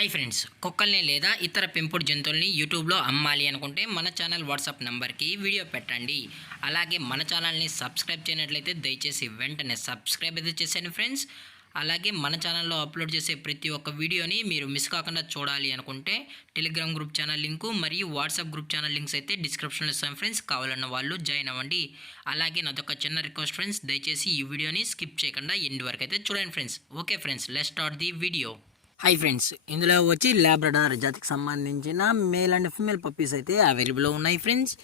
Hi friends, కుక్కల్ని లేదా ఇతర పెంపుడు జంతువుల్ని యూట్యూబ్లో అమ్మాలి అనుకుంటే మన ఛానల్ వాట్సాప్ నెంబర్కి వీడియో పెట్టండి. అలాగే మన ఛానల్ని సబ్స్క్రైబ్ చేయనట్లయితే దయచేసి వెంటనే సబ్స్క్రైబ్ అయితే చేసేయండి ఫ్రెండ్స్. అలాగే మన ఛానల్లో అప్లోడ్ చేసే ప్రతి ఒక్క వీడియోని మీరు మిస్ కాకుండా చూడాలి అనుకుంటే టెలిగ్రామ్ గ్రూప్ ఛానల్ లింకు మరియు వాట్సాప్ గ్రూప్ ఛానల్ లింక్స్ అయితే డిస్క్రిప్షన్లో ఇస్తాం ఫ్రెండ్స్. కావాలన్న వాళ్ళు జాయిన్ అవ్వండి. అలాగే నాదొక చిన్న రిక్వెస్ట్ ఫ్రెండ్స్, దయచేసి ఈ వీడియోని స్కిప్ చేయకుండా ఎండ్ వరకు అయితే చూడండి friends. Okay friends, let's start the video. Hi friends, ఇందులో వచ్చి ల్యాబ్రడార్ జాతికి సంబంధించిన మేల్ అండ్ ఫీమేల్ పప్పీస్ అయితే అవైలబుల్లో ఉన్నాయి ఫ్రెండ్స్.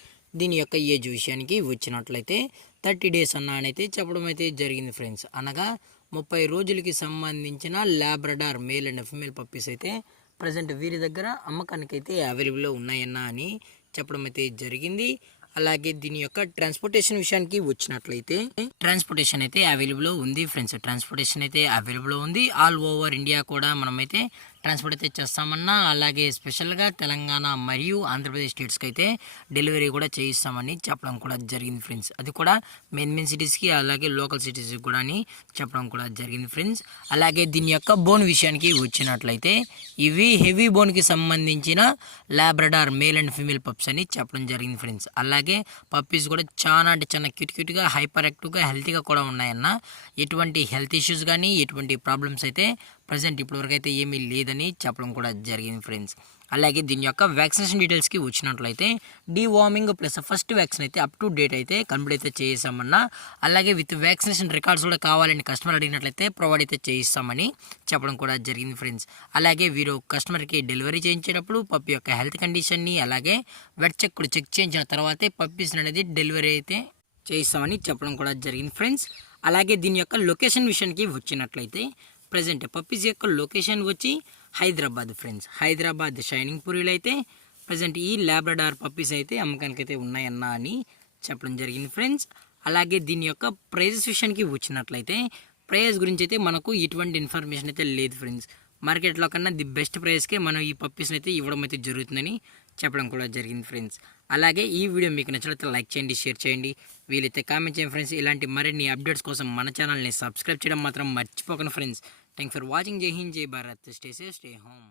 దీని యొక్క ఏజ్ విషయానికి వచ్చినట్లయితే 30 days అన్నైతే చెప్పడం అయితే జరిగింది ఫ్రెండ్స్. అనగా 30 రోజులకి సంబంధించిన Labrador male and female puppies అయితే ప్రజెంట్ వీరి దగ్గర అమ్మకానికి అయితే అవైలబుల్లో ఉన్నాయన్న అని చెప్పడం అయితే జరిగింది. అలాగే దీని యొక్క ట్రాన్స్పోర్టేషన్ విషయానికి వచ్చినట్లయితే ట్రాన్స్పోర్టేషన్ అయితే అవైలబుల్ ఉంది ఫ్రెండ్స్. ట్రాన్స్పోర్టేషన్ అయితే అవైలబుల్ ఉంది. ఆల్ ఓవర్ ఇండియా కూడా మనమైతే ట్రాన్స్పోర్ట్ అయితే చేస్తామన్నా, అలాగే స్పెషల్గా తెలంగాణ మరియు ఆంధ్రప్రదేశ్ స్టేట్స్కి అయితే డెలివరీ కూడా చేయిస్తామని చెప్పడం కూడా జరిగింది ఫ్రెండ్స్. అది కూడా మెయిన్ సిటీస్కి అలాగే లోకల్ సిటీస్కి కూడా అని చెప్పడం కూడా జరిగింది ఫ్రెండ్స్. అలాగే దీని యొక్క బోన్ విషయానికి వచ్చినట్లయితే ఇవి హెవీ బోన్కి సంబంధించిన Labrador male and female pups అని చెప్పడం జరిగింది ఫ్రెండ్స్. అలాగే పప్పీస్ కూడా చాలా అంటే చాలా క్యూట్గా హైపర్ యాక్టివ్గా హెల్తీగా కూడా ఉన్నాయన్న. ఎటువంటి హెల్త్ ఇష్యూస్ కానీ ఎటువంటి ప్రాబ్లమ్స్ అయితే ప్రజెంట్ ఇప్పటివరకు అయితే ఏమీ లేదని చెప్పడం కూడా జరిగింది ఫ్రెండ్స్. అలాగే దీని యొక్క వ్యాక్సినేషన్ డీటెయిల్స్కి వచ్చినట్లయితే డీవార్మింగ్ ప్లస్ ఫస్ట్ వ్యాక్సిన్ అయితే అప్ టు డేట్ అయితే కంప్లీట్ అయితే చేయిస్తామన్నా, అలాగే విత్ వ్యాక్సినేషన్ రికార్డ్స్ కూడా కావాలని కస్టమర్ అడిగినట్లయితే ప్రొవైడ్ అయితే చేయిస్తామని చెప్పడం కూడా జరిగింది ఫ్రెండ్స్. అలాగే వీరు కస్టమర్కి డెలివరీ చేయించేటప్పుడు పప్పి యొక్క హెల్త్ కండిషన్ని అలాగే వెట్ చెక్ కూడా చెక్ చేయించిన తర్వాతే పప్పీస్ అనేది డెలివరీ అయితే చేయిస్తామని చెప్పడం కూడా జరిగింది ఫ్రెండ్స్. అలాగే దీని యొక్క లొకేషన్ విషయానికి వచ్చినట్లయితే ప్రజెంట్ పప్పీస్ యొక్క లొకేషన్ వచ్చి హైదరాబాద్ ఫ్రెండ్స్. హైదరాబాద్ షైనింగ్ పూరిలో అయితే ప్రజెంట్ ఈ ల్యాబ్రడార్ పప్పీస్ అయితే అమ్మకానికి అయితే ఉన్నాయన్నా అని చెప్పడం జరిగింది ఫ్రెండ్స్. అలాగే దీని యొక్క ప్రైజెస్ విషయానికి వచ్చినట్లయితే ప్రైస్ గురించి అయితే మనకు ఎటువంటి ఇన్ఫర్మేషన్ అయితే లేదు ఫ్రెండ్స్. మార్కెట్లో కన్నా ది బెస్ట్ ప్రైస్కే మనం ఈ పప్పీస్ని అయితే ఇవ్వడం అయితే జరుగుతుందని చెప్పడం కూడా జరిగింది ఫ్రెండ్స్. అలాగే ఈ వీడియో మీకు నచ్చినట్లయితే లైక్ చేయండి, షేర్ చేయండి, వీలైతే కామెంట్ చేయండి ఫ్రెండ్స్. ఇలాంటి మరిన్ని అప్డేట్స్ కోసం మన ఛానల్ని సబ్స్క్రైబ్ చేయడం మాత్రం మర్చిపోకండి ఫ్రెండ్స్. Thanks for watching. జై హింద్, జై Bharat. Stay safe, stay home.